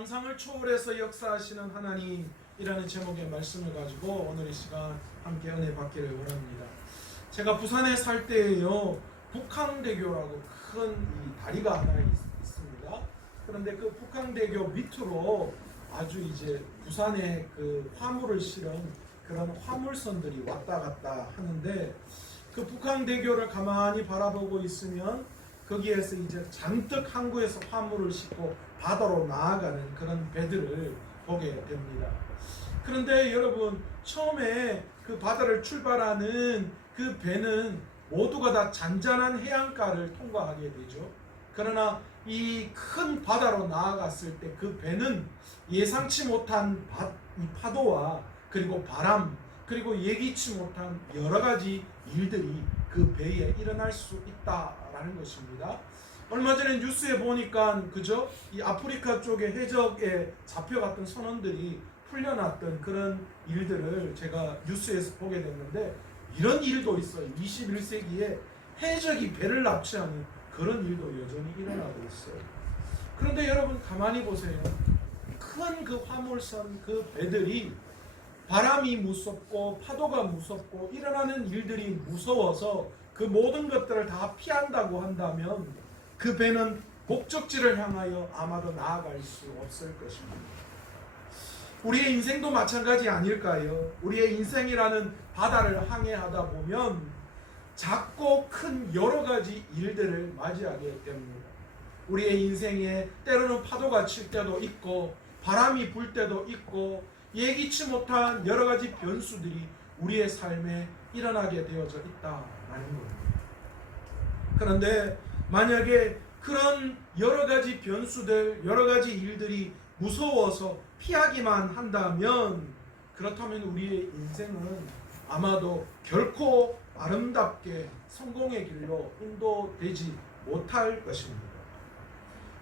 상상을 초월해서 역사하시는 하나님이라는 제목의 말씀을 가지고 오늘 이 시간 함께 은혜 받기를 원합니다. 제가 부산에 살 때에요, 북항대교라고 큰 이 다리가 하나 있습니다. 그런데 그 북항대교 밑으로 아주 이제 부산에 그 화물을 실은 그런 화물선들이 왔다 갔다 하는데, 그 북항대교를 가만히 바라보고 있으면 거기에서 이제 잔뜩 항구에서 화물을 싣고 바다로 나아가는 그런 배들을 보게 됩니다. 그런데 여러분, 처음에 그 바다를 출발하는 그 배는 모두가 다 잔잔한 해안가를 통과하게 되죠. 그러나 이 큰 바다로 나아갔을 때 그 배는 예상치 못한 이 파도와 그리고 바람, 그리고 예기치 못한 여러 가지 일들이 그 배에 일어날 수 있다라는 것입니다. 얼마 전에 뉴스에 보니까 그죠? 이 아프리카 쪽의 해적에 잡혀갔던 선원들이 풀려났던 그런 일들을 제가 뉴스에서 보게 됐는데, 이런 일도 있어요. 21세기에 해적이 배를 납치하는 그런 일도 여전히 일어나고 있어요. 그런데 여러분 가만히 보세요. 큰 그 화물선 그 배들이 바람이 무섭고 파도가 무섭고 일어나는 일들이 무서워서 그 모든 것들을 다 피한다고 한다면 그 배는 목적지를 향하여 아마도 나아갈 수 없을 것입니다. 우리의 인생도 마찬가지 아닐까요? 우리의 인생이라는 바다를 항해하다 보면 작고 큰 여러 가지 일들을 맞이하게 됩니다. 우리의 인생에 때로는 파도가 칠 때도 있고 바람이 불 때도 있고 예기치 못한 여러 가지 변수들이 우리의 삶에 일어나게 되어져 있다라는 겁니다. 그런데 만약에 그런 여러 가지 변수들, 여러 가지 일들이 무서워서 피하기만 한다면, 그렇다면 우리의 인생은 아마도 결코 아름답게 성공의 길로 인도되지 못할 것입니다.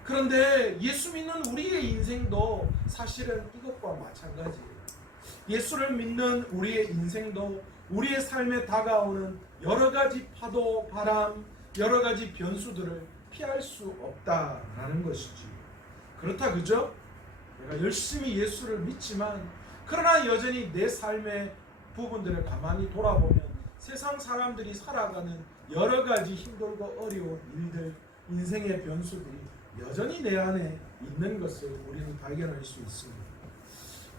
그런데 예수 믿는 우리의 인생도 사실은 이것과 마찬가지예요. 예수를 믿는 우리의 인생도 우리의 삶에 다가오는 여러 가지 파도, 바람, 여러 가지 변수들을 피할 수 없다라는 것이지. 그렇다 그죠? 내가 열심히 예수를 믿지만 그러나 여전히 내 삶의 부분들을 가만히 돌아보면 세상 사람들이 살아가는 여러 가지 힘들고 어려운 일들, 인생의 변수들이 여전히 내 안에 있는 것을 우리는 발견할 수 있습니다.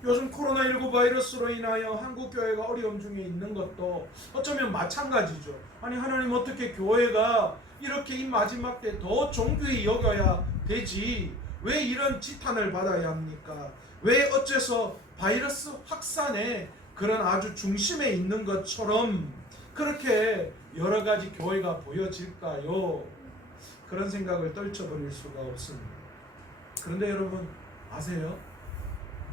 요즘 코로나19 바이러스로 인하여 한국 교회가 어려움 중에 있는 것도 어쩌면 마찬가지죠. 아니, 하나님 어떻게 교회가 이렇게 이 마지막 때 더 존귀히 여겨야 되지, 왜 이런 지탄을 받아야 합니까? 왜 어째서 바이러스 확산의 그런 아주 중심에 있는 것처럼 그렇게 여러 가지 교회가 보여질까요? 그런 생각을 떨쳐버릴 수가 없습니다. 그런데 여러분 아세요?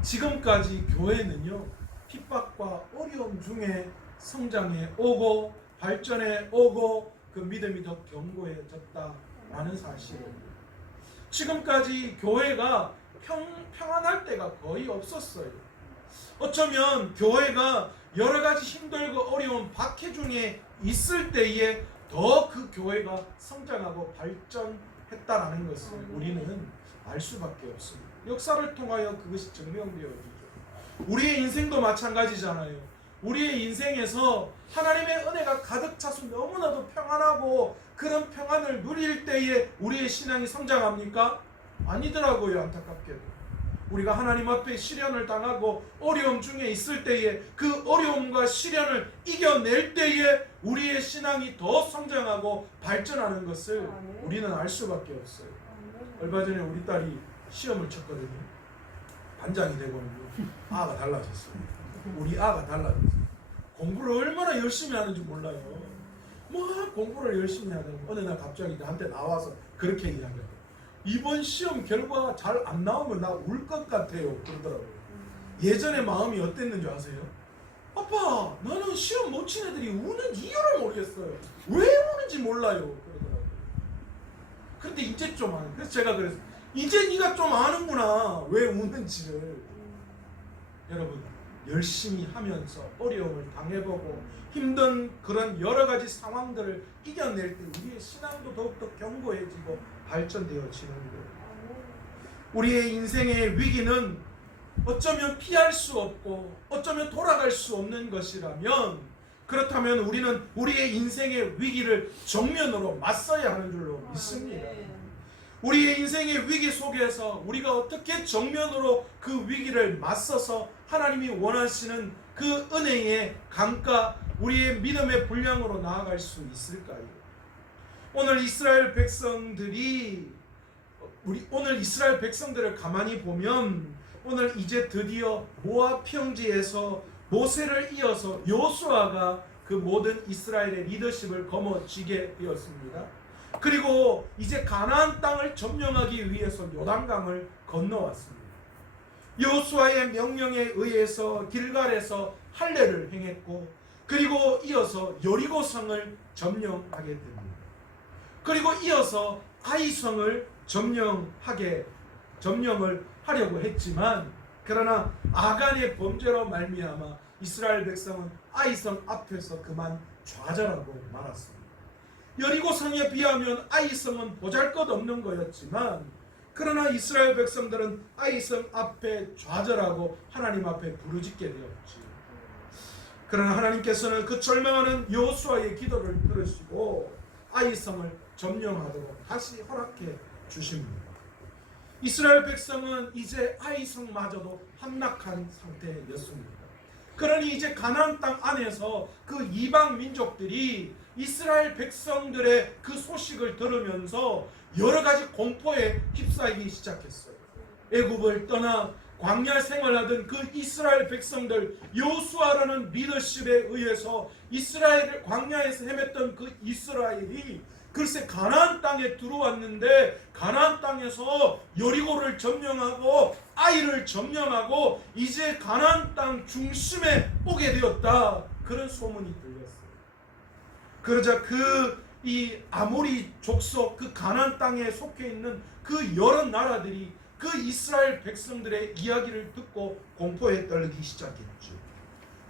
지금까지 교회는요, 핍박과 어려움 중에 성장해 오고 발전해 오고 그 믿음이 더 견고해졌다라는 사실을, 지금까지 교회가 평안할 때가 거의 없었어요. 어쩌면 교회가 여러 가지 힘들고 어려운 박해 중에 있을 때에 더 그 교회가 성장하고 발전했다라는 것을 우리는 알 수밖에 없습니다. 역사를 통하여 그것이 증명되어지죠. 우리의 인생도 마찬가지잖아요. 우리의 인생에서 하나님의 은혜가 가득 차서 너무나도 평안하고 그런 평안을 누릴 때에 우리의 신앙이 성장합니까? 아니더라고요, 안타깝게도. 우리가 하나님 앞에 시련을 당하고 어려움 중에 있을 때에 그 어려움과 시련을 이겨낼 때에 우리의 신앙이 더 성장하고 발전하는 것을 우리는 알 수밖에 없어요. 얼마 전에 우리 딸이 시험을 쳤거든요. 반장이 되고는요, 아가 달라졌어요. 우리 아가 달라졌어요. 공부를 얼마나 열심히 하는지 몰라요. 뭐 공부를 열심히 하다가 어느 날 갑자기 나한테 나와서 그렇게 이야기해요. 이번 시험 결과가 잘 안 나오면 나 울 것 같아요, 그러더라고요. 예전에 마음이 어땠는지 아세요? 아빠, 나는 시험 못 친 애들이 우는 이유를 모르겠어요. 왜 우는지 몰라요, 그러더라고요. 근데 이제 좀 아는. 그래서 제가 그랬어요. 이제 네가 좀 아는구나, 왜 우는지를. 여러분, 열심히 하면서 어려움을 당해보고 힘든 그런 여러 가지 상황들을 이겨낼 때 우리의 신앙도 더욱더 견고해지고 발전되어지는 거예요. 우리의 인생의 위기는 어쩌면 피할 수 없고 어쩌면 돌아갈 수 없는 것이라면, 그렇다면 우리는 우리의 인생의 위기를 정면으로 맞서야 하는 줄로 믿습니다. 우리의 인생의 위기 속에서 우리가 어떻게 정면으로 그 위기를 맞서서 하나님이 원하시는 그 은혜의 강가, 우리의 믿음의 분량으로 나아갈 수 있을까요? 오늘 이스라엘 백성들을 가만히 보면 오늘 이제 드디어 모압 평지에서 모세를 이어서 여호수아가 그 모든 이스라엘의 리더십을 거머쥐게 되었습니다. 그리고 이제 가나안 땅을 점령하기 위해서 요단강을 건너왔습니다. 여호수아의 명령에 의해서 길갈에서 할례를 행했고, 그리고 이어서 여리고성을 점령하게 됩니다. 그리고 이어서 아이성을 점령을 하려고 했지만, 그러나 아간의 범죄로 말미암아 이스라엘 백성은 아이성 앞에서 그만 좌절하고 말았습니다. 여리고성에 비하면 아이성은 보잘것없는 거였지만, 그러나 이스라엘 백성들은 아이성 앞에 좌절하고 하나님 앞에 부르짖게 되었지. 그러나 하나님께서는 그 절망하는 여호수아의 기도를 들으시고 아이성을 점령하도록 다시 허락해 주십니다. 이스라엘 백성은 이제 아이성마저도 함락한 상태였습니다. 그러니 이제 가나안 땅 안에서 그 이방 민족들이 이스라엘 백성들의 그 소식을 들으면서 여러 가지 공포에 휩싸이기 시작했어요. 애굽을 떠나 광야 생활하던 그 이스라엘 백성들, 여호수아라는 리더십에 의해서 이스라엘 광야에서 헤맸던 그 이스라엘이 글쎄 가나안 땅에 들어왔는데, 가나안 땅에서 여리고를 점령하고 아이를 점령하고 이제 가나안 땅 중심에 오게 되었다, 그런 소문이 들렸어요. 그러자 이 아모리 족속, 그 가나안 땅에 속해 있는 그 여러 나라들이 그 이스라엘 백성들의 이야기를 듣고 공포에 떨기 시작했죠.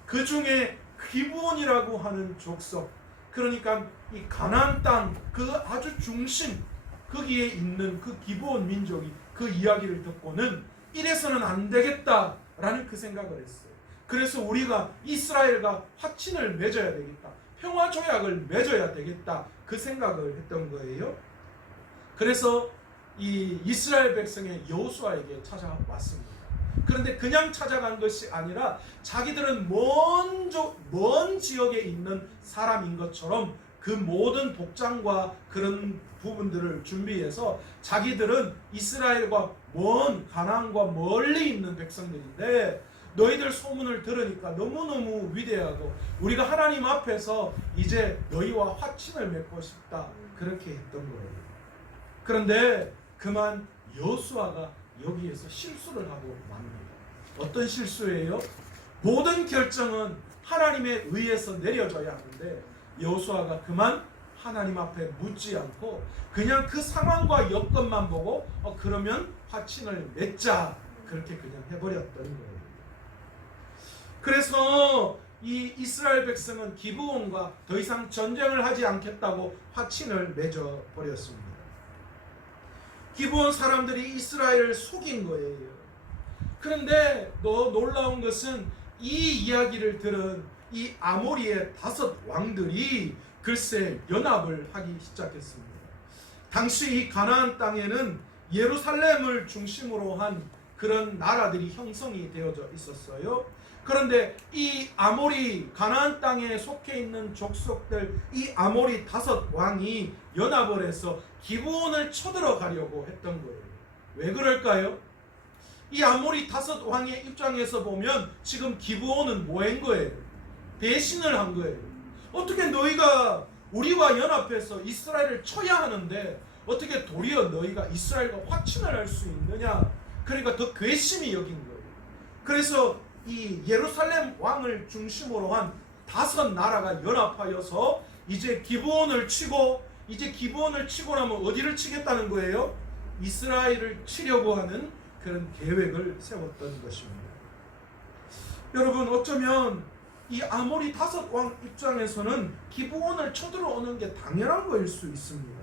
그 중에 기브온이라고 하는 족속, 그러니까 이 가나안 땅 그 아주 중심, 거기에 있는 그 기브온 민족이 그 이야기를 듣고는 이래서는 안 되겠다라는 그 생각을 했어요. 그래서 우리가 이스라엘과 확친을 맺어야 되겠다, 평화 조약을 맺어야 되겠다, 그 생각을 했던 거예요. 그래서 이 이스라엘 백성의 여호수아에게 찾아왔습니다. 그런데 그냥 찾아간 것이 아니라 자기들은 먼 지역에 있는 사람인 것처럼 그 모든 복장과 그런 부분들을 준비해서, 자기들은 이스라엘과 가나안과 멀리 있는 백성들인데 너희들 소문을 들으니까 너무너무 위대하고 우리가 하나님 앞에서 이제 너희와 화친을 맺고 싶다, 그렇게 했던 거예요. 그런데 그만 여호수아가 여기에서 실수를 하고 맙니다. 어떤 실수예요? 모든 결정은 하나님에 의해서 내려져야 하는데 여호수아가 그만 하나님 앞에 묻지 않고 그냥 그 상황과 여건만 보고 그러면 화친을 맺자, 그렇게 그냥 해버렸던 거예요. 그래서 이 이스라엘 백성은 기브온과 더 이상 전쟁을 하지 않겠다고 화친을 맺어버렸습니다. 기브온 사람들이 이스라엘을 속인 거예요. 그런데 놀라운 것은 이 이야기를 들은 이 아모리의 5 왕들이 글쎄 연합을 하기 시작했습니다. 당시 이 가나안 땅에는 예루살렘을 중심으로 한 그런 나라들이 형성이 되어져 있었어요. 그런데 이 아모리, 가나안 땅에 속해 있는 족속들, 이 아모리 5 왕이 연합을 해서 기브온을 쳐들어가려고 했던 거예요. 왜 그럴까요? 이 아모리 5 왕의 입장에서 보면 지금 기브온은 뭐한 거예요? 배신을 한 거예요. 어떻게 너희가 우리와 연합해서 이스라엘을 쳐야 하는데 어떻게 도리어 너희가 이스라엘과 화친을 할 수 있느냐? 그러니까 더 괘씸히 여긴 거예요. 그래서 이 예루살렘 왕을 중심으로 한 5 나라가 연합하여서 이제 기브온을 치고 나면 어디를 치겠다는 거예요? 이스라엘을 치려고 하는 그런 계획을 세웠던 것입니다. 여러분, 어쩌면 이 아모리 5 왕 입장에서는 기브온을 쳐들어오는 게 당연한 거일 수 있습니다.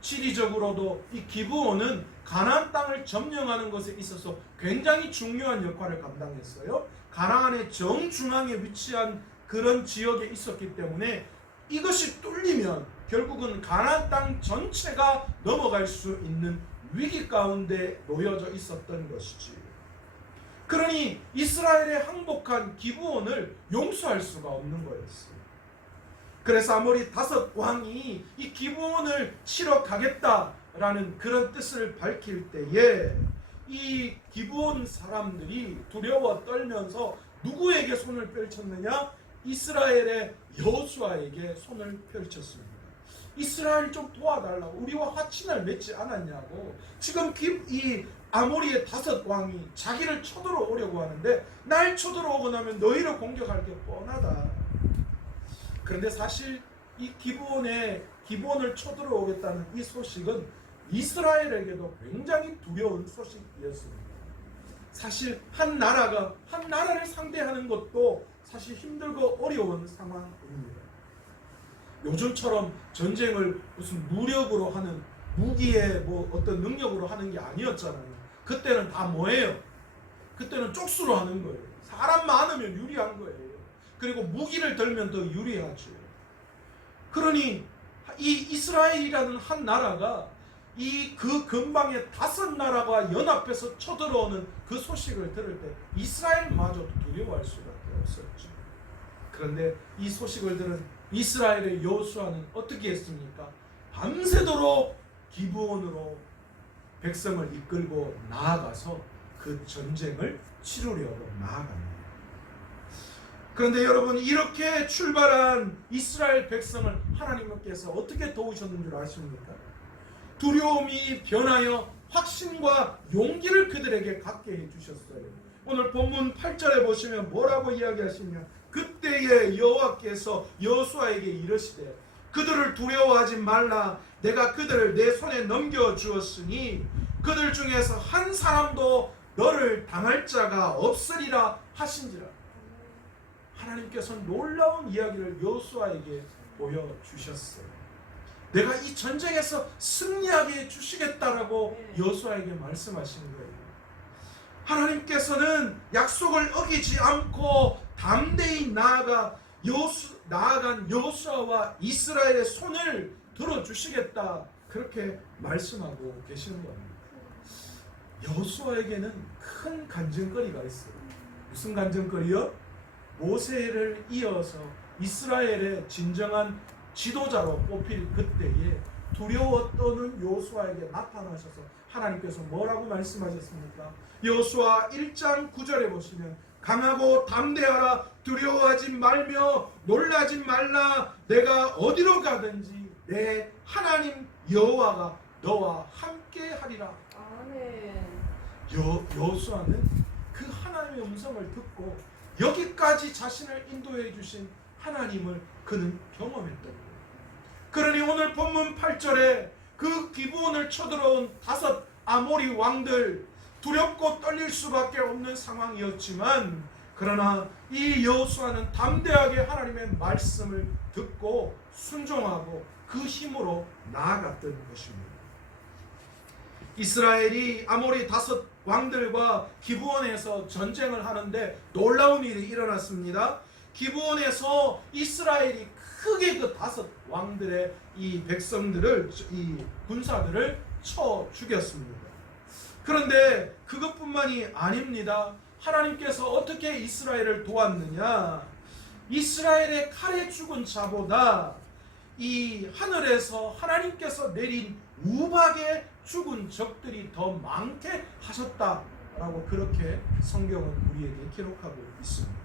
지리적으로도 이 기브온은 가나안 땅을 점령하는 것에 있어서 굉장히 중요한 역할을 감당했어요. 가나안의 정중앙에 위치한 그런 지역에 있었기 때문에 이것이 뚫리면 결국은 가나안 땅 전체가 넘어갈 수 있는 위기 가운데 놓여져 있었던 것이지. 그러니 이스라엘의 항복한 기브온을 용서할 수가 없는 거였어요. 그래서 아모리 5왕이 이 기브온을 치러 가겠다라는 그런 뜻을 밝힐 때에 이 기브온 사람들이 두려워 떨면서 누구에게 손을 펼쳤느냐? 이스라엘의 여호수아에게 손을 펼쳤습니다. 이스라엘 좀 도와달라고, 우리와 화친을 맺지 않았냐고. 지금 이 아모리의 5왕이 자기를 쳐들어오려고 하는데 날 쳐들어오고 나면 너희를 공격할 게 뻔하다. 그런데 사실 이 기브온을 쳐들어오겠다는 이 소식은 이스라엘에게도 굉장히 두려운 소식이었습니다. 사실 한 나라를 상대하는 것도 사실 힘들고 어려운 상황입니다. 요즘처럼 전쟁을 무슨 무력으로 하는, 무기의 어떤 능력으로 하는 게 아니었잖아요. 그때는 다 뭐예요? 그때는 쪽수로 하는 거예요. 사람 많으면 유리한 거예요. 그리고 무기를 들면 더 유리하죠. 그러니 이 이스라엘이라는 한 나라가 그 근방에 5나라가 연합해서 쳐들어오는 그 소식을 들을 때 이스라엘마저도 두려워할 수밖에 없었죠. 그런데 이 소식을 들은 이스라엘의 여호수아는 어떻게 했습니까? 밤새도록 기브온으로 백성을 이끌고 나아가서 그 전쟁을 치르려고 나아갑니다. 그런데 여러분, 이렇게 출발한 이스라엘 백성을 하나님께서 어떻게 도우셨는 줄 아십니까? 두려움이 변하여 확신과 용기를 그들에게 갖게 해주셨어요. 오늘 본문 8절에 보시면 뭐라고 이야기하시냐? 그때에 여호와께서 여호수아에게 이르시되 그들을 두려워하지 말라. 내가 그들을 내 손에 넘겨주었으니 그들 중에서 한 사람도 너를 당할 자가 없으리라 하신지라. 하나님께서 놀라운 이야기를 여호수아에게 보여주셨어요. 내가 이 전쟁에서 승리하게 해주시겠다라고 여호수아에게 말씀하신 거예요. 하나님께서는 약속을 어기지 않고 담대히 나아간 여호수아와 이스라엘의 손을 들어주시겠다, 그렇게 말씀하고 계시는 겁니다. 여호수아에게는 큰 간증거리가 있어요. 무슨 간증거리요? 모세를 이어서 이스라엘의 진정한 지도자로 뽑힐 그때에 두려워 떠는 여호수아에게 나타나셔서 하나님께서 뭐라고 말씀하셨습니까? 여호수아 1장 9절에 보시면 강하고 담대하라. 두려워하지 말며 놀라지 말라. 내가 어디로 가든지 내 하나님 여호와가 너와 함께 하리라. 아멘. 여호수아는 그 하나님의 음성을 듣고 여기까지 자신을 인도해 주신 하나님을 그는 경험했던 거예요. 그러니 오늘 본문 8절에 그 기브온을 쳐들어온 5 아모리 왕들, 두렵고 떨릴 수밖에 없는 상황이었지만, 그러나 이 여호수아는 담대하게 하나님의 말씀을 듣고 순종하고 그 힘으로 나아갔던 것입니다. 이스라엘이 아모리 5 왕들과 기브온에서 전쟁을 하는데 놀라운 일이 일어났습니다. 기브온에서 이스라엘이 크게 그 5 왕들의 이 백성들을, 이 군사들을 쳐 죽였습니다. 그런데 그것뿐만이 아닙니다. 하나님께서 어떻게 이스라엘을 도왔느냐? 이스라엘의 칼에 죽은 자보다 이 하늘에서 하나님께서 내린 우박에 죽은 적들이 더 많게 하셨다라고 그렇게 성경은 우리에게 기록하고 있습니다.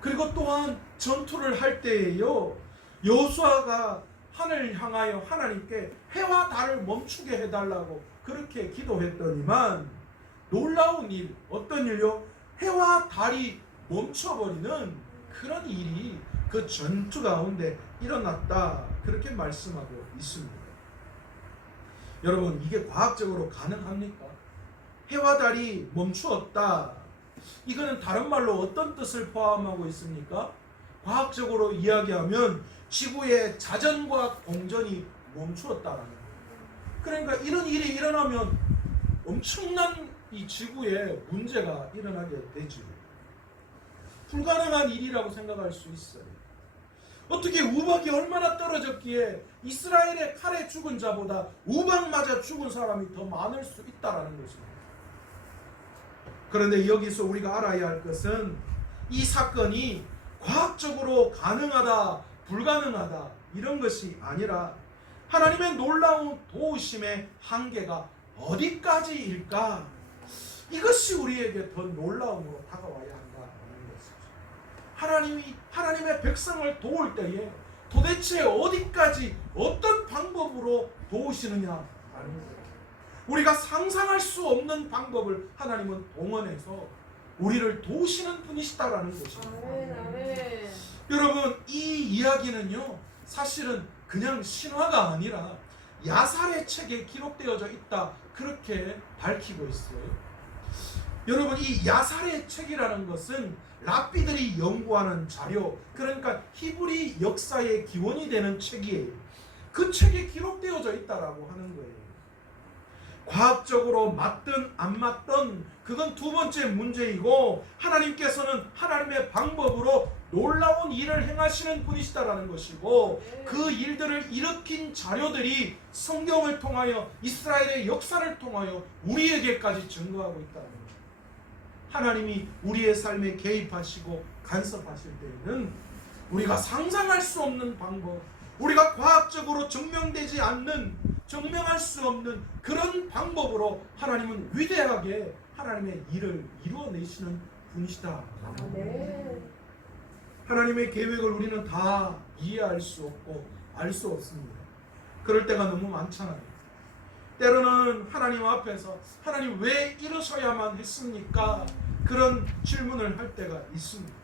그리고 또한 전투를 할 때에요, 여호수아가 하늘을 향하여 하나님께 해와 달을 멈추게 해달라고 그렇게 기도했더니만 놀라운 일, 어떤 일요? 해와 달이 멈춰버리는 그런 일이 그 전투 가운데 일어났다, 그렇게 말씀하고 있습니다. 여러분, 이게 과학적으로 가능합니까? 해와 달이 멈추었다, 이거는 다른 말로 어떤 뜻을 포함하고 있습니까? 과학적으로 이야기하면 지구의 자전과 공전이 멈추었다라는 거예요. 그러니까 이런 일이 일어나면 엄청난 이 지구에 문제가 일어나게 되죠. 불가능한 일이라고 생각할 수 있어요. 어떻게 우박이 얼마나 떨어졌기에 이스라엘의 칼에 죽은 자보다 우박 맞아 죽은 사람이 더 많을 수 있다라는 것입니다. 그런데 여기서 우리가 알아야 할 것은 이 사건이 과학적으로 가능하다, 불가능하다 이런 것이 아니라 하나님의 놀라운 도우심의 한계가 어디까지일까? 이것이 우리에게 더 놀라움으로 다가와야 한다는 것이죠. 하나님의 백성을 도울 때에 도대체 어디까지 어떤 방법으로 도우시느냐 하는 거예요. 우리가 상상할 수 없는 방법을 하나님은 동원해서 우리를 도우시는 분이시다라는 것입니다. 아멘. 여러분, 이 이야기는요 사실은 그냥 신화가 아니라 야살의 책에 기록되어져 있다 그렇게 밝히고 있어요. 여러분, 이 야살의 책이라는 것은 랍비들이 연구하는 자료, 그러니까 히브리 역사의 기원이 되는 책이에요. 그 책에 기록되어져 있다라고 하는 거예요. 과학적으로 맞든 안 맞든 그건 두 번째 문제이고, 하나님께서는 하나님의 방법으로 놀라운 일을 행하시는 분이시다라는 것이고, 그 일들을 일으킨 자료들이 성경을 통하여 이스라엘의 역사를 통하여 우리에게까지 증거하고 있다는 거예요. 하나님이 우리의 삶에 개입하시고 간섭하실 때에는 우리가 상상할 수 없는 방법, 우리가 과학적으로 증명되지 않는, 증명할 수 없는 그런 방법으로 하나님은 위대하게 하나님의 일을 이루어내시는 분이시다. 네. 하나님의 계획을 우리는 다 이해할 수 없고 알 수 없습니다. 그럴 때가 너무 많잖아요. 때로는 하나님 앞에서 하나님 왜 이러셔야만 했습니까? 그런 질문을 할 때가 있습니다.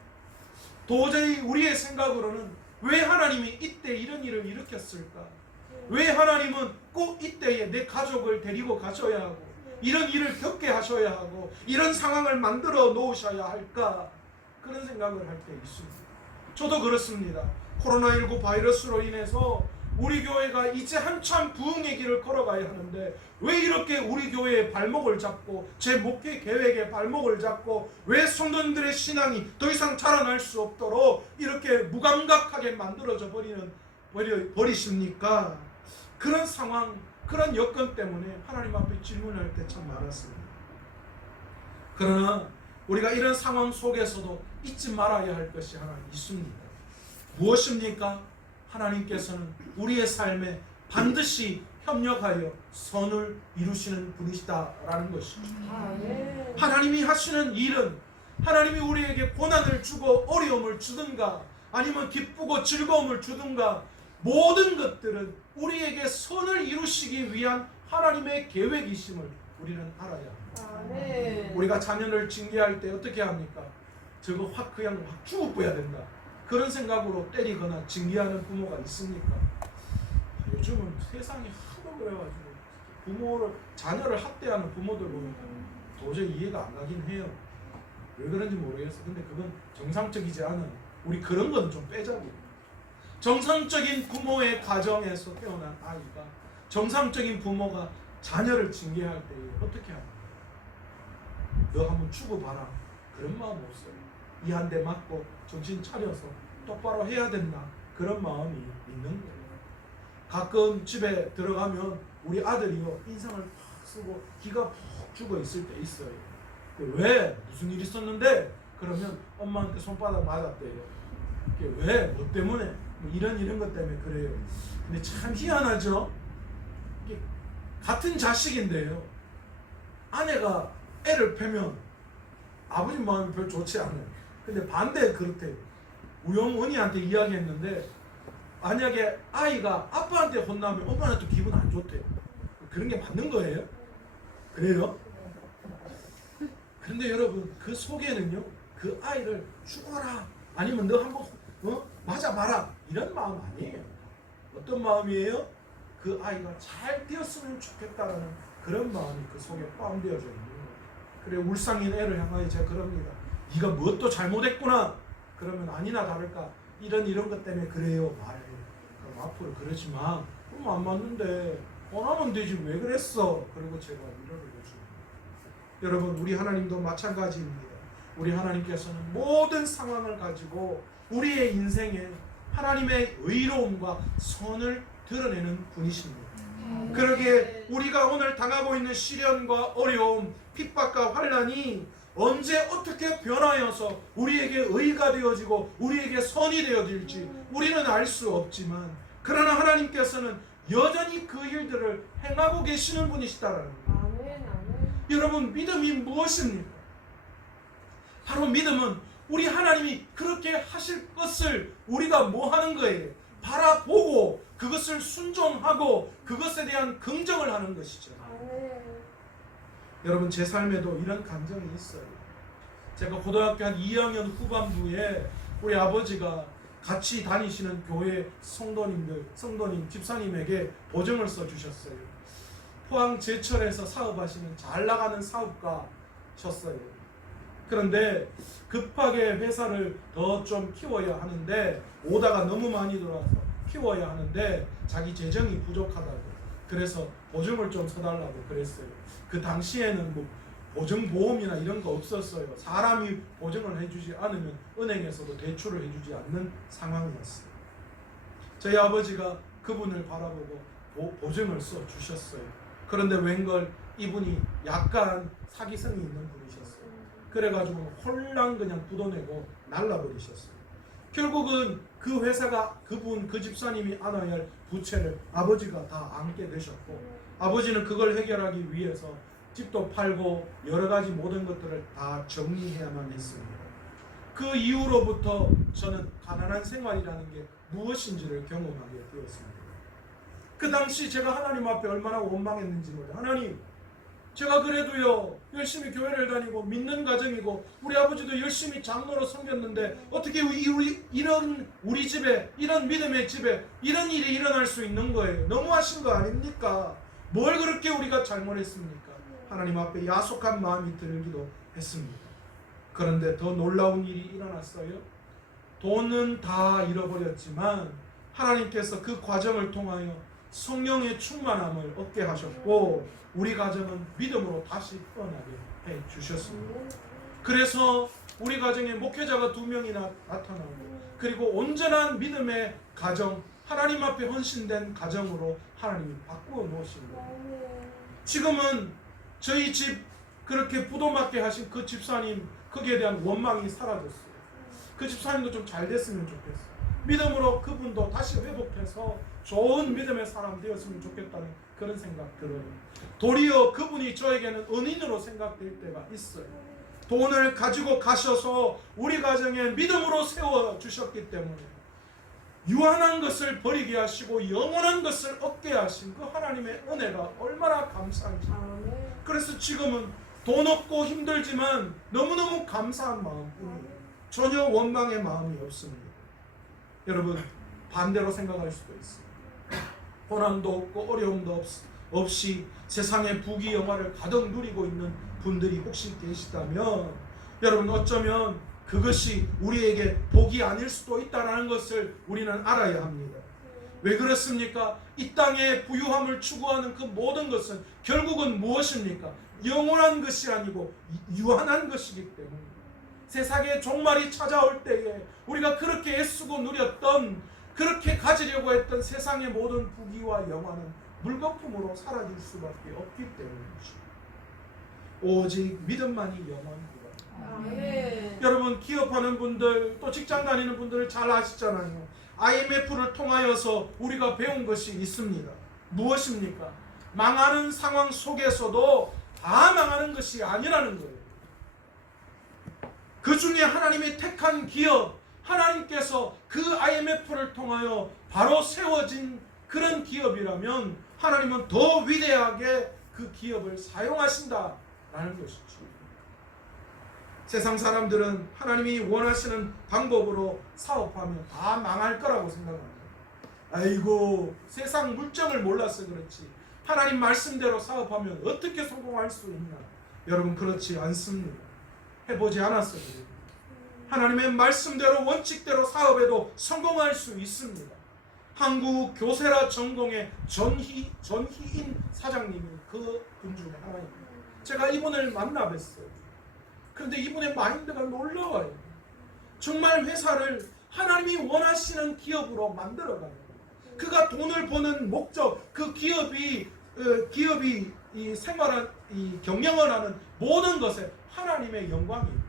도저히 우리의 생각으로는 왜 하나님이 이때 이런 일을 일으켰을까? 왜 하나님은 꼭 이때에 내 가족을 데리고 가셔야 하고 이런 일을 겪게 하셔야 하고 이런 상황을 만들어 놓으셔야 할까? 그런 생각을 할 때 있습니다. 저도 그렇습니다. 코로나19 바이러스로 인해서 우리 교회가 이제 한참 부흥의 길을 걸어가야 하는데 왜 이렇게 우리 교회의 발목을 잡고 제 목회 계획의 발목을 잡고 왜 성도님들의 신앙이 더 이상 자라날 수 없도록 이렇게 무감각하게 만들어져 버리십니까? 그런 상황, 그런 여건 때문에 하나님 앞에 질문할 때 참 많았습니다. 그러나 우리가 이런 상황 속에서도 잊지 말아야 할 것이 하나 있습니다. 무엇입니까? 하나님께서는 우리의 삶에 반드시 협력하여 선을 이루시는 분이시다라는 것입니다. 하나님이 하시는 일은 하나님이 우리에게 고난을 주고 어려움을 주든가 아니면 기쁘고 즐거움을 주든가 모든 것들은 우리에게 선을 이루시기 위한 하나님의 계획이심을 우리는 알아야 합니다. 우리가 자녀를 징계할 때 어떻게 합니까? 저거 그냥 확 죽어버려야 된다. 그런 생각으로 때리거나 징계하는 부모가 있습니까? 요즘은 세상이 하도 그래가지고 자녀를 학대하는 부모들 보면 도저히 이해가 안 가긴 해요. 왜 그런지 모르겠어. 근데 그건 정상적이지 않은, 우리 그런 건 좀 빼자고. 정상적인 부모의 가정에서 태어난 아이가 정상적인 부모가 자녀를 징계할 때 어떻게 합니까? 너 한번 죽어봐라. 그런 마음 없어요. 이 한 대 맞고 정신 차려서 똑바로 해야 된다. 그런 마음이 있는 거예요. 가끔 집에 들어가면 우리 아들이요 인상을 팍 쓰고 기가 푹 죽어 있을 때 있어요. 왜? 무슨 일 있었는데? 그러면 엄마한테 손바닥 맞았대요. 왜? 뭐 때문에? 뭐 이런 것 때문에 그래요. 근데 참 희한하죠? 같은 자식인데요. 아내가 애를 패면 아버지 마음이 별로 좋지 않아요. 근데 반대 그렇대요. 우리 어머니한테 이야기했는데 만약에 아이가 아빠한테 혼나면 엄마한테 또 기분 안 좋대요. 그런 게 맞는 거예요? 그래요? 그런데 여러분 그 속에는요 그 아이를 죽어라 아니면 너 한번 맞아봐라 이런 마음 아니에요. 어떤 마음이에요? 그 아이가 잘 되었으면 좋겠다라는 그런 마음이 그 속에 포함되어져 있는 거예요. 그래 울상인 애를 향하여 제가 그럽니다. 네가 뭣도 잘못했구나. 그러면 아니나 다를까 이런 것 때문에 그래요 말해요. 그럼 앞으로 그러지 마. 그럼 안 맞는데 원하면 되지 왜 그랬어. 그리고 제가 위로를 해줍니다. 여러분, 우리 하나님도 마찬가지입니다. 우리 하나님께서는 모든 상황을 가지고 우리의 인생에 하나님의 의로움과 선을 드러내는 분이십니다. 그러기에 우리가 오늘 당하고 있는 시련과 어려움, 핍박과 환난이 언제 어떻게 변하여서 우리에게 의가 되어지고 우리에게 선이 되어질지 우리는 알 수 없지만, 그러나 하나님께서는 여전히 그 일들을 행하고 계시는 분이시다라는 거예요. 아멘. 아멘. 여러분, 믿음이 무엇입니까? 바로 믿음은 우리 하나님이 그렇게 하실 것을 우리가 뭐 하는 거예요? 바라보고 그것을 순종하고 그것에 대한 긍정을 하는 것이죠. 아멘. 여러분, 제 삶에도 이런 감정이 있어요. 제가 고등학교 한 2학년 후반부에 우리 아버지가 같이 다니시는 교회 성도님, 집사님에게 보증을 써주셨어요. 포항 제철에서 사업하시는 잘 나가는 사업가셨어요. 그런데 급하게 회사를 더 좀 키워야 하는데, 오다가 너무 많이 들어와서 키워야 하는데 자기 재정이 부족하다고, 그래서 보증을 좀 서달라고 그랬어요. 그 당시에는 뭐 보증보험이나 이런 거 없었어요. 사람이 보증을 해주지 않으면 은행에서도 대출을 해주지 않는 상황이었어요. 저희 아버지가 그분을 바라보고 보증을 써주셨어요. 그런데 웬걸 이분이 약간 사기성이 있는 분이셨어요. 그래가지고 홀랑 그냥 부도내고 날라버리셨어요. 결국은 그 회사가 그 집사님이 안아야 할 부채를 아버지가 다 안게 되셨고, 아버지는 그걸 해결하기 위해서 집도 팔고 여러 가지 모든 것들을 다 정리해야만 했습니다. 그 이후로부터 저는 가난한 생활이라는 게 무엇인지를 경험하게 되었습니다. 그 당시 제가 하나님 앞에 얼마나 원망했는지 몰라요. 하나님, 제가 그래도요 열심히 교회를 다니고 믿는 가정이고 우리 아버지도 열심히 장로로 섬겼는데 어떻게 우리 집에, 이런 믿음의 집에 이런 일이 일어날 수 있는 거예요? 너무하신 거 아닙니까? 뭘 그렇게 우리가 잘못했습니까? 하나님 앞에 야속한 마음이 들기도 했습니다. 그런데 더 놀라운 일이 일어났어요. 돈은 다 잃어버렸지만 하나님께서 그 과정을 통하여 성령의 충만함을 얻게 하셨고 우리 가정은 믿음으로 다시 떠나게 해주셨습니다. 그래서 우리 가정에 목회자가 2명이나 나타나고, 그리고 온전한 믿음의 가정, 하나님 앞에 헌신된 가정으로 하나님이 바꾸어 놓으십니다. 지금은 저희 집 그렇게 부도맞게 하신 그 집사님, 거기에 대한 원망이 사라졌어요. 그 집사님도 좀 잘 됐으면 좋겠어요. 믿음으로 그분도 다시 회복해서 좋은 믿음의 사람 되었으면 좋겠다는 그런 생각 들어요. 도리어 그분이 저에게는 은인으로 생각될 때가 있어요. 돈을 가지고 가셔서 우리 가정에 믿음으로 세워주셨기 때문에 유한한 것을 버리게 하시고 영원한 것을 얻게 하신 그 하나님의 은혜가 얼마나 감사한지. 그래서 지금은 돈 없고 힘들지만 너무너무 감사한 마음뿐이에요. 전혀 원망의 마음이 없습니다. 여러분, 반대로 생각할 수도 있어요. 고난도 없고 어려움도 없이 세상의 부귀영화를 가득 누리고 있는 분들이 혹시 계시다면, 여러분, 어쩌면 그것이 우리에게 복이 아닐 수도 있다는 것을 우리는 알아야 합니다. 왜 그렇습니까? 이 땅의 부유함을 추구하는 그 모든 것은 결국은 무엇입니까? 영원한 것이 아니고 유한한 것이기 때문에 세상의 종말이 찾아올 때에 우리가 그렇게 애쓰고 누렸던, 그렇게 가지려고 했던 세상의 모든 부귀와 영화는 물거품으로 사라질 수밖에 없기 때문이죠. 오직 믿음만이 영원합니다. 여러분, 기업하는 분들, 또 직장 다니는 분들 잘 아시잖아요. IMF를 통하여서 우리가 배운 것이 있습니다. 무엇입니까? 망하는 상황 속에서도 다 망하는 것이 아니라는 거예요. 그 중에 하나님이 택한 기업, 하나님께서 그 IMF를 통하여 바로 세워진 그런 기업이라면 하나님은 더 위대하게 그 기업을 사용하신다라는 것이죠. 세상 사람들은 하나님이 원하시는 방법으로 사업하면 다 망할 거라고 생각합니다. 아이고, 세상 물정을 몰라서 그렇지 하나님 말씀대로 사업하면 어떻게 성공할 수 있나? 여러분, 그렇지 않습니다. 해보지 않았어요. 하나님의 말씀대로 원칙대로 사업에도 성공할 수 있습니다. 한국 교세라 전공의 전희인 사장님이 그 분 중에 하나입니다. 제가 이분을 만나 뵀어요. 그런데 이분의 마인드가 놀라워요. 정말 회사를 하나님이 원하시는 기업으로 만들어가요. 그가 돈을 버는 목적, 그 기업이 이 생활한 이 경영을 하는 모든 것에 하나님의 영광입니다.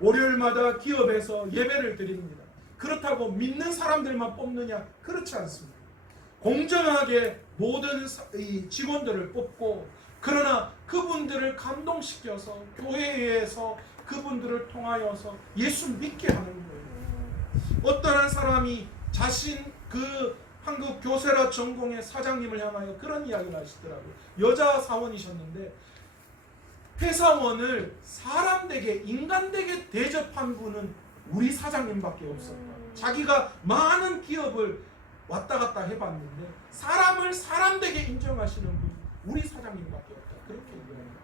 월요일마다 기업에서 예배를 드립니다. 그렇다고 믿는 사람들만 뽑느냐? 그렇지 않습니다. 공정하게 모든 이 직원들을 뽑고, 그러나 그분들을 감동시켜서 교회에서 그분들을 통하여서 예수 믿게 하는 거예요. 어떠한 사람이 자신 그 한국 교세라 전공의 사장님을 향하여 그런 이야기를 하시더라고요. 여자 사원이셨는데 회사원을 사람되게 인간되게 대접한 분은 우리 사장님밖에 없었다. 자기가 많은 기업을 왔다 갔다 해봤는데 사람을 사람되게 인정하시는 분이 우리 사장님밖에 없다. 그렇게 얘기합니다.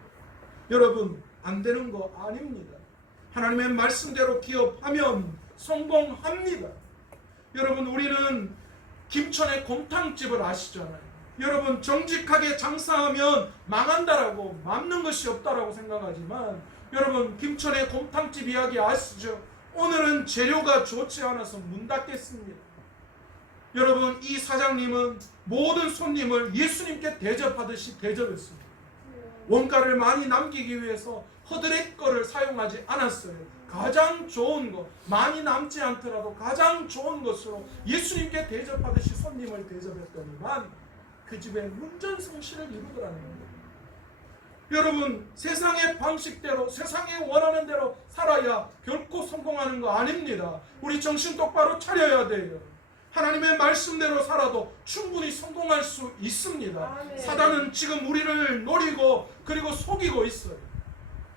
여러분, 안 되는 거 아닙니다. 하나님의 말씀대로 기업하면 성공합니다. 여러분, 우리는 김천의 곰탕집을 아시잖아요. 여러분, 정직하게 장사하면 망한다라고, 남는 것이 없다라고 생각하지만, 여러분, 김천의 곰탕집 이야기 아시죠? 오늘은 재료가 좋지 않아서 문 닫겠습니다. 여러분, 이 사장님은 모든 손님을 예수님께 대접하듯이 대접했습니다. 원가를 많이 남기기 위해서 허드렛 거를 사용하지 않았어요. 가장 좋은 것, 많이 남지 않더라도 가장 좋은 것으로 예수님께 대접하듯이 손님을 대접했더니만 그 집에 문전성시를 이루더라는 거예요. 여러분, 세상의 방식대로, 세상이 원하는 대로 살아야 결코 성공하는 거 아닙니다. 우리 정신 똑바로 차려야 돼요. 하나님의 말씀대로 살아도 충분히 성공할 수 있습니다. 아멘. 사단은 지금 우리를 노리고 그리고 속이고 있어요.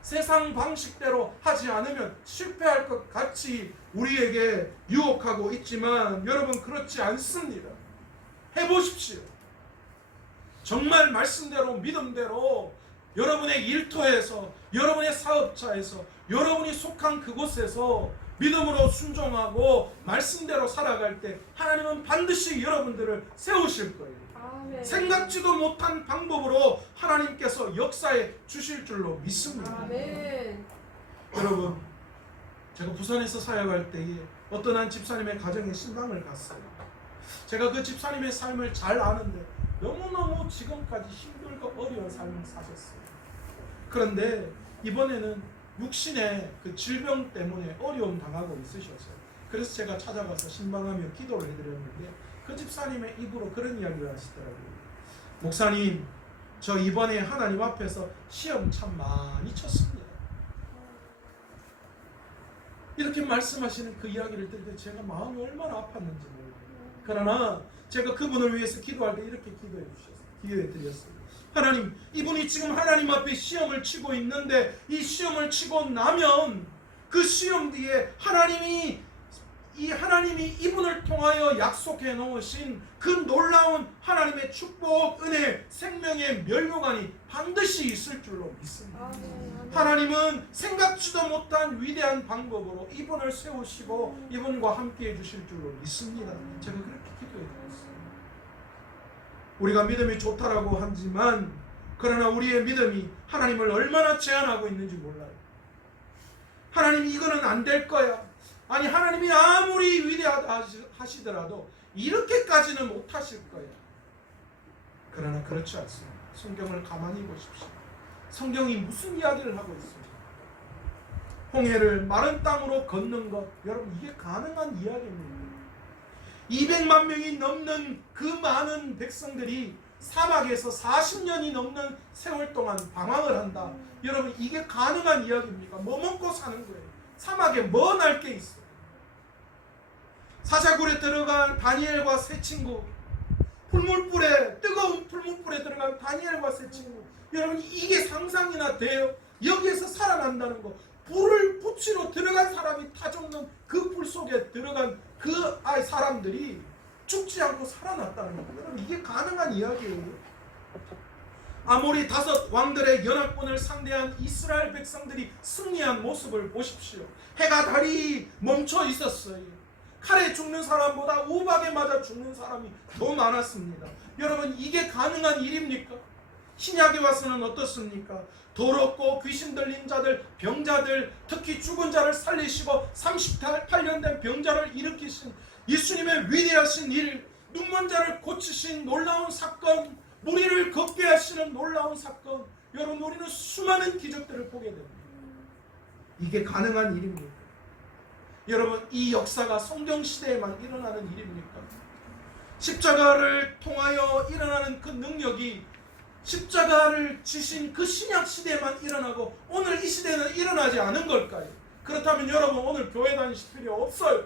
세상 방식대로 하지 않으면 실패할 것 같이 우리에게 유혹하고 있지만 여러분, 그렇지 않습니다. 해보십시오. 정말 말씀대로 믿음대로 여러분의 일터에서, 여러분의 사업자에서, 여러분이 속한 그곳에서 믿음으로 순종하고 말씀대로 살아갈 때 하나님은 반드시 여러분들을 세우실 거예요. 아멘. 생각지도 못한 방법으로 하나님께서 역사해 주실 줄로 믿습니다. 아멘. 여러분, 제가 부산에서 사역할 때에 어떤 한 집사님의 가정에 신방을 갔어요. 제가 그 집사님의 삶을 잘 아는데 너무너무 지금까지 힘들고 어려운 삶을 사셨어요. 그런데 이번에는 육신의 그 질병 때문에 어려움 당하고 있으셨어요. 그래서 제가 찾아가서 신방하며 기도를 해드렸는데 그 집사님의 입으로 그런 이야기를 하시더라고요. 목사님, 저 이번에 하나님 앞에서 시험 참 많이 쳤습니다. 이렇게 말씀하시는 그 이야기를 들을 때 제가 마음이 얼마나 아팠는지 몰라요. 그러나 제가 그분을 위해서 기도할 때 이렇게 기도해 드렸어요. 하나님, 이분이 지금 하나님 앞에 시험을 치고 있는데 이 시험을 치고 나면 그 시험 뒤에 하나님이 이분을 통하여 약속해 놓으신 그 놀라운 하나님의 축복, 은혜, 생명의 면류관이 반드시 있을 줄로 믿습니다. 아멘. 하나님은 생각지도 못한 위대한 방법으로 이분을 세우시고 이분과 함께 해주실 줄로 믿습니다. 제가 그렇게 기도해 드렸어요. 우리가 믿음이 좋다라고 하지만 그러나 우리의 믿음이 하나님을 얼마나 제한하고 있는지 몰라요. 하나님, 이거는 안 될 거야. 아니, 하나님이 아무리 위대하다 하시더라도 이렇게까지는 못 하실 거야. 그러나 그렇지 않습니다. 성경을 가만히 보십시오. 성경이 무슨 이야기를 하고 있습니까? 홍해를 마른 땅으로 걷는 것, 여러분, 이게 가능한 이야기입니다. 200만 명이 넘는 그 많은 백성들이 사막에서 40년이 넘는 세월 동안 방황을 한다. 여러분, 이게 가능한 이야기입니까? 뭐 먹고 사는 거예요? 사막에 뭐 날 게 있어요? 사자굴에 들어간 다니엘과 세 친구, 뜨거운 풀물불에 들어간 다니엘과 세 친구, 여러분, 이게 상상이나 돼요? 여기에서 살아난다는 거, 불을 붙이러 들어간 사람이 타 죽는 그 불 속에 들어간 그 사람들이 죽지 않고 살아났다는 거, 여러분, 이게 가능한 이야기예요. 아모리 5 왕들의 연합군을 상대한 이스라엘 백성들이 승리한 모습을 보십시오. 해가 달이 멈춰 있었어요. 칼에 죽는 사람보다 우박에 맞아 죽는 사람이 더 많았습니다. 여러분, 이게 가능한 일입니까? 신약에 와서는 어떻습니까? 더럽고 귀신 들린 자들, 병자들, 특히 죽은 자를 살리시고 38년 된 병자를 일으키신 예수님의 위대하신 일, 눈먼 자를 고치신 놀라운 사건, 무리를 걷게 하시는 놀라운 사건, 여러분 우리는 수많은 기적들을 보게 됩니다. 이게 가능한 일입니까? 여러분 이 역사가 성경시대에만 일어나는 일입니까? 십자가를 통하여 일어나는 그 능력이 십자가를 지신 그 신약시대에만 일어나고 오늘 이 시대는 일어나지 않은 걸까요? 그렇다면 여러분 오늘 교회 다니실 필요 없어요.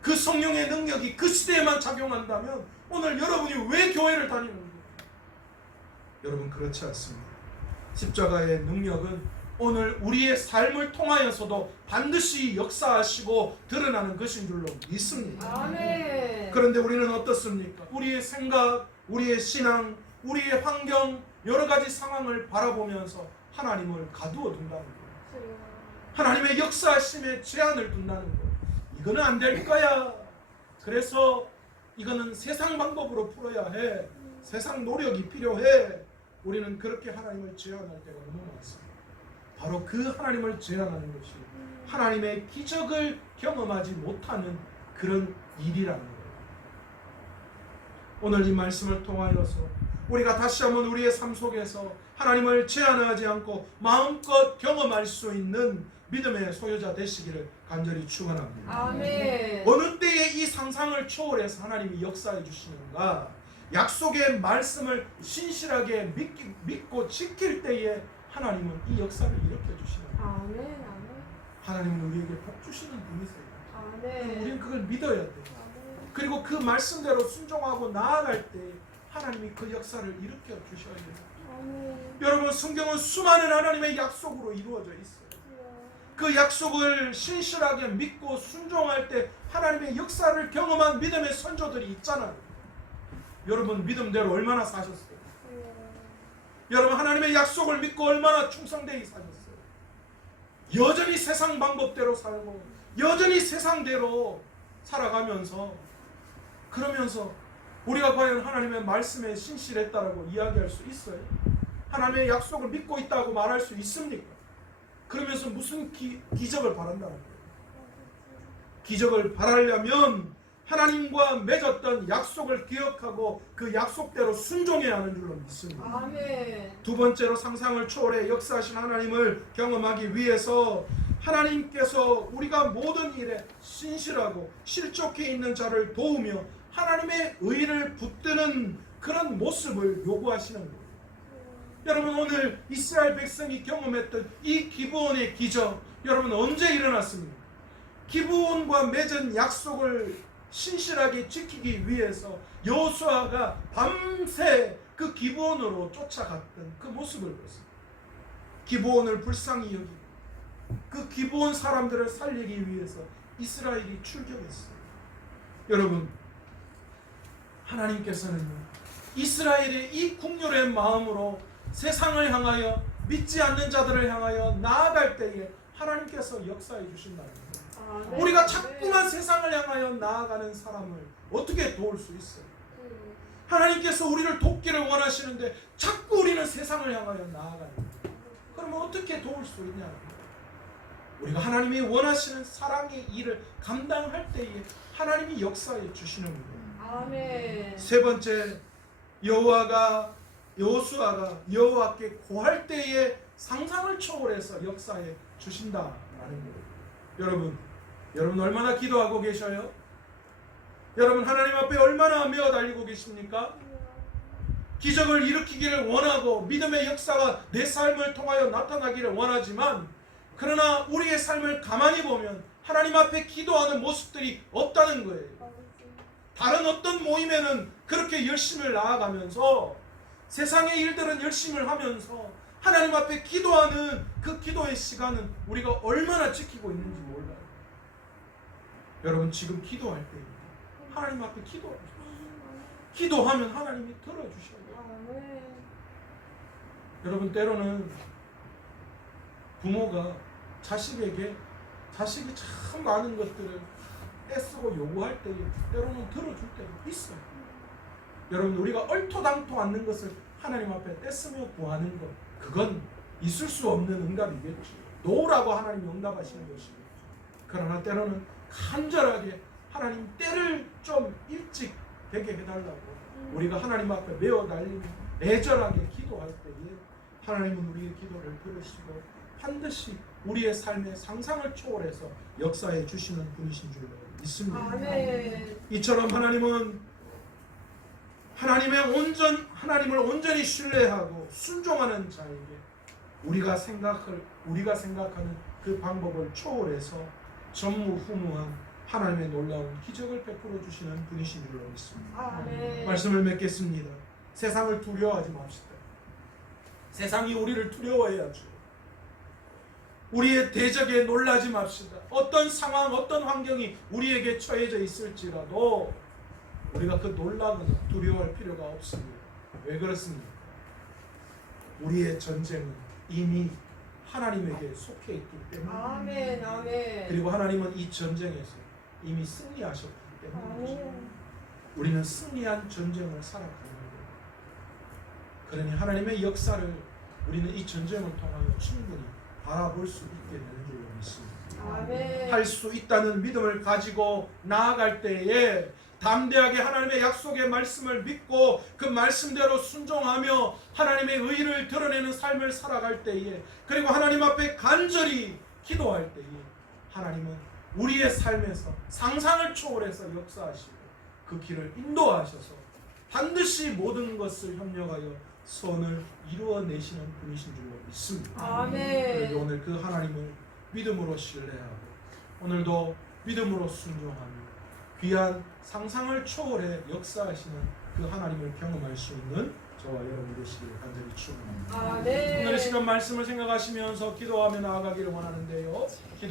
그 성령의 능력이 그 시대에만 작용한다면 오늘 여러분이 왜 교회를 다니는 거예요? 여러분 그렇지 않습니다. 십자가의 능력은 오늘 우리의 삶을 통하여서도 반드시 역사하시고 드러나는 것인 줄로 믿습니다. 아멘. 그런데 우리는 어떻습니까? 우리의 생각, 우리의 신앙, 우리의 환경, 여러 가지 상황을 바라보면서 하나님을 가두어 둔다는 거예요. 하나님의 역사하심에 제한을 둔다는 거예요. 이거는 안 될 거야. 그래서 이거는 세상 방법으로 풀어야 해. 세상 노력이 필요해. 우리는 그렇게 하나님을 제한할 때가 너무 많습니다. 바로 그 하나님을 제한하는 것이 하나님의 기적을 경험하지 못하는 그런 일이라는 거예요. 오늘 이 말씀을 통하여서 우리가 다시 한번 우리의 삶 속에서 하나님을 제한하지 않고 마음껏 경험할 수 있는 믿음의 소유자 되시기를 간절히 축원합니다. 아멘. 어느 때에 이 상상을 초월해서 하나님이 역사해 주시는가? 약속의 말씀을 신실하게 믿고 지킬 때에 하나님은 이 역사를 일으켜 주시는 거예요. 아멘. 아멘. 하나님은 우리에게 복 주시는 분이세요. 아멘. 우리는 그걸 믿어야 돼요. 아멘. 그리고 그 말씀대로 순종하고 나아갈 때 하나님이 그 역사를 일으켜 주셔야 돼요. 아멘. 여러분 성경은 수많은 하나님의 약속으로 이루어져 있어요. 그 약속을 신실하게 믿고 순종할 때 하나님의 역사를 경험한 믿음의 선조들이 있잖아요. 여러분 믿음대로 얼마나 사셨어요? 여러분 하나님의 약속을 믿고 얼마나 충성되게 사셨어요? 여전히 세상 방법대로 살고 여전히 세상대로 살아가면서 그러면서 우리가 과연 하나님의 말씀에 신실했다라고 이야기할 수 있어요? 하나님의 약속을 믿고 있다고 말할 수 있습니까? 그러면서 무슨 기적을 바란다는 거예요? 기적을 바라려면 하나님과 맺었던 약속을 기억하고 그 약속대로 순종해야 하는 줄로 믿습니다. 아멘. 두 번째로 상상을 초월해 역사하신 하나님을 경험하기 위해서 하나님께서 우리가 모든 일에 신실하고 실족해 있는 자를 도우며 하나님의 의를 붙드는 그런 모습을 요구하시는 거예요. 여러분 오늘 이스라엘 백성이 경험했던 이 기브온의 기적 여러분 언제 일어났습니까? 기브온과 맺은 약속을 신실하게 지키기 위해서 여호수아가 밤새 그 기브온으로 쫓아갔던 그 모습을 봤습니다. 기브온을 불쌍히 여기고 그 기브온 사람들을 살리기 위해서 이스라엘이 출격했어요. 여러분 하나님께서는 이스라엘의 이 국률의 마음으로 세상을 향하여 믿지 않는 자들을 향하여 나아갈 때에 하나님께서 역사해 주신다는 거예요. 아멘. 우리가 자꾸만 세상을 향하여 나아가는 사람을 어떻게 도울 수 있어요? 하나님께서 우리를 돕기를 원하시는데 자꾸 우리는 세상을 향하여 나아가는 거예요. 그러면 어떻게 도울 수 있냐? 우리가 하나님이 원하시는 사랑의 일을 감당할 때에 하나님이 역사해 주시는 거예요. 아멘. 세 번째, 여호수아가 여호와께 고할 때에 상상을 초월해서 역사해 주신다라는 거예요. 여러분 얼마나 기도하고 계셔요? 여러분 하나님 앞에 얼마나 메어 달리고 계십니까? 기적을 일으키기를 원하고 믿음의 역사가 내 삶을 통하여 나타나기를 원하지만 그러나 우리의 삶을 가만히 보면 하나님 앞에 기도하는 모습들이 없다는 거예요. 다른 어떤 모임에는 그렇게 열심을 나아가면서 세상의 일들은 열심을 하면서 하나님 앞에 기도하는 그 기도의 시간은 우리가 얼마나 지키고 있는지 몰라요. 여러분 지금 기도할 때 하나님 앞에 기도하십시오. 기도하면 하나님이 들어주셔요. 여러분 때로는 부모가 자식에게 자식이 참 많은 것들을 애쓰고 요구할 때에 때로는 들어줄 때도 있어요. 여러분 우리가 얼토당토 않는 것을 하나님 앞에 떼쓰며 구하는 것, 그건 있을 수 없는 응답이겠죠. 노라고 하나님이 응답하시는 것이겠죠. 그러나 때로는 간절하게 하나님 때를 좀 일찍 되게 해달라고 우리가 하나님 앞에 메어 달리며 애절하게 기도할 때에 하나님은 우리의 기도를 들으시고 반드시 우리의 삶의 상상을 초월해서 역사해 주시는 분이신 줄로 믿습니다. 아멘. 이처럼 하나님은 하나님을 온전히 신뢰하고 순종하는 자에게 우리가 생각하는 그 방법을 초월해서 전무후무한 하나님의 놀라운 기적을 베풀어 주시는 분이신 줄로 믿습니다. 아멘. 말씀을 맺겠습니다. 세상을 두려워하지 맙시다. 세상이 우리를 두려워해야죠. 우리의 대적에 놀라지 맙시다. 어떤 상황, 어떤 환경이 우리에게 처해져 있을지라도 우리가 그 놀라거나 두려워할 필요가 없습니다. 왜 그렇습니까? 우리의 전쟁은 이미 하나님에게 속해 있기 때문입니다. 아멘. 아멘. 그리고 하나님은 이 전쟁에서 이미 승리하셨기 때문입니다. 아멘. 우리는 승리한 전쟁을 살아가는 거예요. 그러니 하나님의 역사를 우리는 이 전쟁을 통하여 충분히 바라볼 수 있게 되는 줄로 믿습니다. 아멘. 할 수 있다는 믿음을 가지고 나아갈 때에 담대하게 하나님의 약속의 말씀을 믿고 그 말씀대로 순종하며 하나님의 의를 드러내는 삶을 살아갈 때에, 그리고 하나님 앞에 간절히 기도할 때에 하나님은 우리의 삶에서 상상을 초월해서 역사하시고 그 길을 인도하셔서 반드시 모든 것을 협력하여 선을 이루어내시는 분이신 줄로 믿습니다. 아멘. 그래서 오늘 그 하나님을 믿음으로 신뢰하고 오늘도 믿음으로 순종하며 귀한 상상을 초월해 역사하시는 그 하나님을 경험할 수 있는 저와 여러분 되시기를 간절히 축원합니다. 아멘. 오늘 이 시간 말씀을 생각하시면서 기도하며 나아가기를 원하는데요.